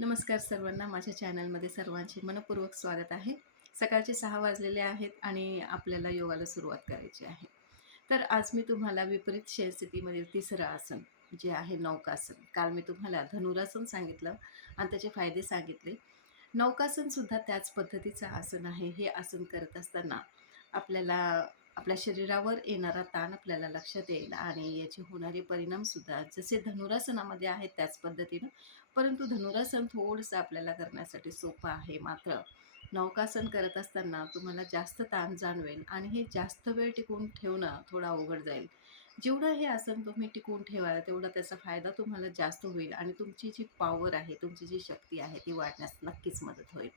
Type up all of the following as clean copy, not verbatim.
नमस्कार सर्वांना. माझ्या चॅनलमध्ये सर्वांचे मनःपूर्वक स्वागत आहे. सकाळचे 6 वाजलेले आहेत आणि आपल्याला योगाला सुरुवात करायची आहे. तर आज मी तुम्हाला विपरीत शयनस्थितीमधील तिसरं आसन जे आहे नौकासन. काल मी तुम्हाला धनुरासन सांगितलं आणि त्याचे फायदे सांगितले. नौकासनसुद्धा त्याच पद्धतीचं आसन आहे. हे आसन करत असताना आपल्याला आपल्या शरीरावर येणारा ताण आपल्याला लक्षात येईल आणि याचे होणारे परिणामसुद्धा जसे धनुरासनामध्ये आहेत त्याच पद्धतीनं, परंतु धनुरासन थोडंसं आपल्याला करण्यासाठी सोपं आहे. मात्र नौकासन करत असताना तुम्हाला जास्त ताण जाणवेल आणि हे जास्त वेळ टिकवून ठेवणं थोडं अवघड जाईल. जेवढं हे आसन तुम्ही टिकवून ठेवाल तेवढा त्याचा फायदा तुम्हाला जास्त होईल आणि तुमची जी पॉवर आहे, तुमची जी शक्ती आहे ती वाढण्यास नक्कीच मदत होईल.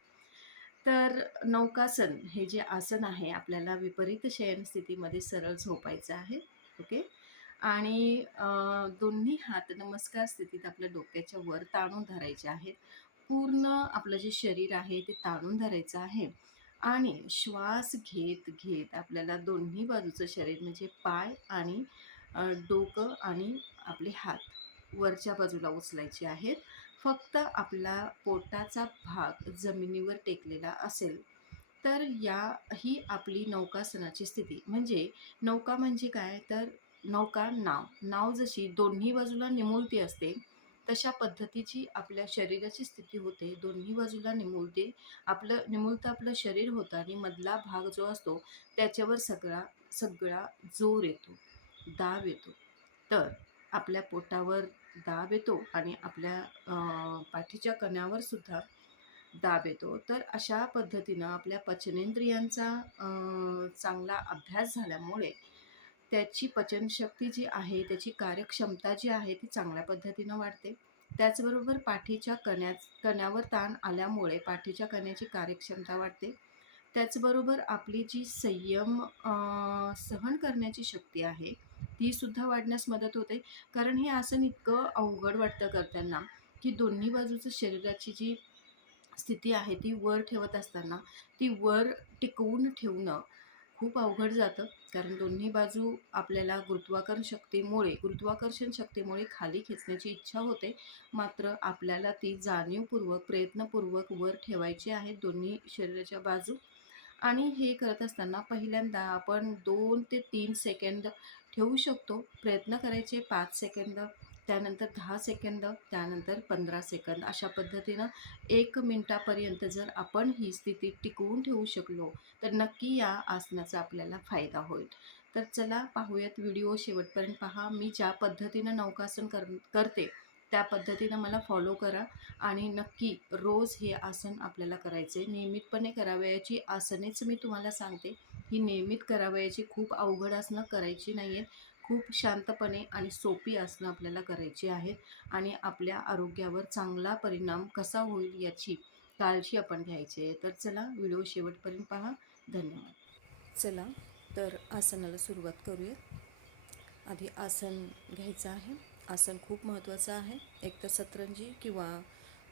तर नौकासन हे जे आसन आहे आपल्याला विपरीत शयन स्थितीमध्ये सरळ झोपायचं आहे. ओके. आणि दोन्ही हात नमस्कार स्थितीत आपल्या डोक्याच्या वर ताणून धरायचे आहेत. पूर्ण आपलं जे शरीर आहे ते ताणून धरायचं आहे आणि श्वास घेत घेत आपल्याला दोन्ही बाजूचं शरीर म्हणजे पाय आणि डोकं आणि आपले हात वरच्या बाजूला उचलायचे आहेत. फक्त आपला पोटाचा भाग जमिनीवर टेकलेला असेल तर ही आपली नौकासनाची स्थिती. म्हणजे नौका म्हणजे काय तर नौका नाव. नाव जशी दोन्ही बाजूला निमुळती असते, तशा पद्धतीची आपल्या शरीराची स्थिती होते. दोन्ही बाजूला निमुळते. निमुळतं आपलं शरीर होतं आणि मधला भाग जो असतो त्याच्यावर सगळा सगळा जोर येतो, दाब येतो. तर आपल्या पोटावर दाब येतो आणि आपल्या पाठीच्या कण्यावर सुद्धा दाब येतो. तर अशा पद्धतीनं आपल्या पचनेंद्रियांचा चांगला अभ्यास झाल्यामुळे त्याची पचनशक्ती जी आहे, त्याची कार्यक्षमता जी आहे ती चांगल्या पद्धतीनं वाढते. त्याचबरोबर पाठीच्या कण्यावर ताण आल्यामुळे पाठीच्या कण्याची कार्यक्षमता वाढते. त्याचबरोबर आपली जी सहन करण्याची शक्ती आहे, ती सुद्धा वाढण्यास मदत होते. कारण हे आसन इतकं अवघड वाटतं करताना, की दोन्ही बाजूचं शरीराची जी स्थिती आहे ती वर ठेवत असताना ती वर टिकवून ठेवणं खूप अवघड जातं. कारण दोन्ही बाजू आपल्याला गुरुत्वाकर्षण शक्तीमुळे खाली खेचण्याची इच्छा होते. मात्र आपल्याला ती जाणीवपूर्वक, प्रयत्नपूर्वक वर ठेवायची आहे दोन्ही शरीराच्या बाजू. आणि हे करत असताना पहिल्यांदा आपण 2 ते 3 सेकंद ठेवू शकतो. प्रयत्न करायचे 5 सेकंद, त्यानंतर 10 सेकंद, त्यानंतर 15 सेकंद. अशा पद्धतीनं 1 मिनिटापर्यंत जर आपण ही स्थिती टिकवून ठेवू शकलो, तर नक्की या आसनाचा आपल्याला फायदा होईल. तर चला पाहूयात व्हिडिओ शेवटपर्यंत पहा. मी ज्या पद्धतीनं नौकासन करते, त्या पद्धतीनं मला फॉलो करा आणि नक्की रोज हे आसन आपल्याला करायचे. नियमितपणे करावयाची आसनेच मी तुम्हाला सांगते. ही नियमित करावयाची, खूप अवघड आसनं करायची नाही आहेत. खूप शांतपणे आणि सोपी आसनं आपल्याला करायची आहेत आणि आपल्या आरोग्यावर चांगला परिणाम कसा होईल याची काळजी आपण घ्यायची आहे. तर चला व्हिडिओ शेवटपर्यंत पहा. धन्यवाद. चला तर आसनाला सुरुवात करूया. आधी आसन घ्यायचं आहे. आसन खूप महत्त्वाचं आहे. एकतर सतरंजी किंवा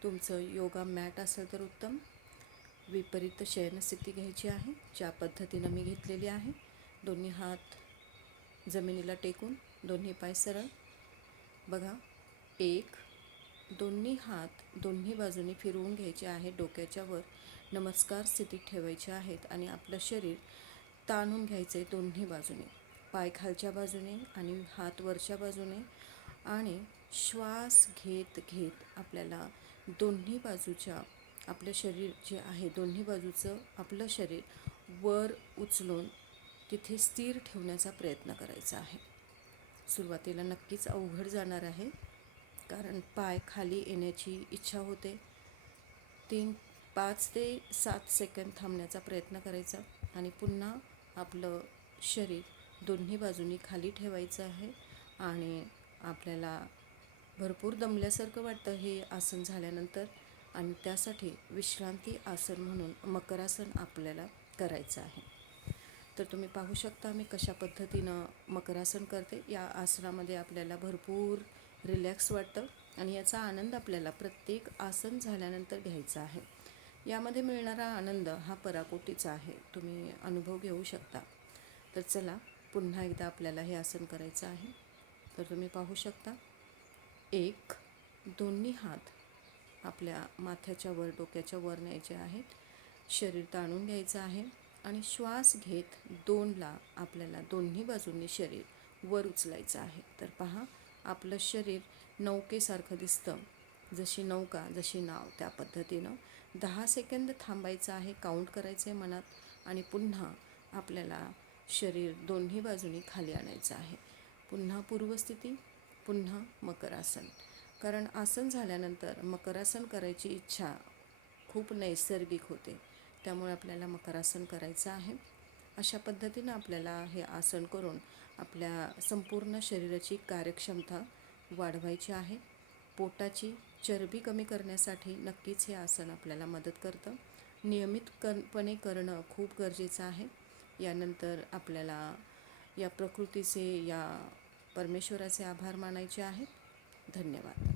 तुमचं योगा मॅट असेल तर उत्तम. विपरीत शयनस्थिती घ्यायची आहे, ज्या पद्धतीनं मी घेतलेली आहे. दोन्ही हात जमिनीला टेकून, दोन्ही पाय सरळ. बघा, 1, दोन्ही हात दोन्ही बाजूनी फिरवून घ्यायचे आहे डोक्याच्या वर. नमस्कार स्थितीत ठेवायचे आहेत आणि आपलं शरीर ताणून घ्यायचं आहे दोन्ही बाजूने. पाय खालच्या बाजूने आणि हात वरच्या बाजूने आणि श्वास घेत घेत आपल्याला दोन्ही बाजूच्या आपलं शरीर जे आहे दोन्ही बाजूचं आपलं शरीर वर उचलून तिथे स्थिर ठेवण्याचा प्रयत्न करायचा आहे. सुरुवातीला नक्कीच अवघड जाणार आहे, कारण पाय खाली येण्याची इच्छा होते. 5 ते 7 सेकंद थांबण्याचा प्रयत्न करायचा आणि पुन्हा आपलं शरीर दोन्ही बाजूनी खाली ठेवायचं आहे आणि आपल्याला भरपूर दमल्यासारखं वाटतं हे आसन झाल्यानंतर आणि त्यासाठी विश्रांती आसन म्हणून मकरासन आपल्याला करायचं आहे. तर तुम्ही पाहू शकता मी कशा पद्धतीनं मकरासन करते. या आसनामध्ये आपल्याला भरपूर रिलॅक्स वाटतं आणि याचा आनंद आपल्याला प्रत्येक आसन झाल्यानंतर घ्यायचा आहे. यामध्ये मिळणारा आनंद हा पराकोटीचा आहे. तुम्ही अनुभव घेऊ शकता. तर चला पुन्हा एकदा आपल्याला हे आसन करायचं आहे. तर तुम्ही पाहू शकता, 1, दोन्ही हात आपल्या माथ्याच्या वर, डोक्याच्या वर न्यायचे आहेत. शरीर ताणून घ्यायचं आहे आणि श्वास घेत 2ला आपल्याला दोन्ही बाजूंनी शरीर वर उचलायचं आहे. तर पहा, आपलं शरीर नौकेसारखं दिसतं, जशी नौका, जशी नाव, त्या पद्धतीनं 10 सेकंद थांबायचं आहे, काउंट करायचं आहे मनात आणि पुन्हा आपल्याला शरीर दोन्ही बाजूनी खाली आणायचं आहे. पुन्हा पूर्वस्थिती, पुन्हा मकरासन. कारण आसन झाल्यानंतर मकरासन करायची इच्छा खूप नैसर्गिक होते, त्यामुळे आपल्याला मकरासन करायचं आहे. अशा पद्धतीनं आपल्याला हे आसन करून आपल्या संपूर्ण शरीराची कार्यक्षमता वाढवायची आहे. पोटाची चरबी कमी करण्यासाठी नक्कीच हे आसन आपल्याला मदत करतं. नियमितपणे करणं खूप गरजेचं आहे. यानंतर आपल्याला या प्रकृतीचे, या परमेश्वराचे आभार मानायचे आहेत. धन्यवाद.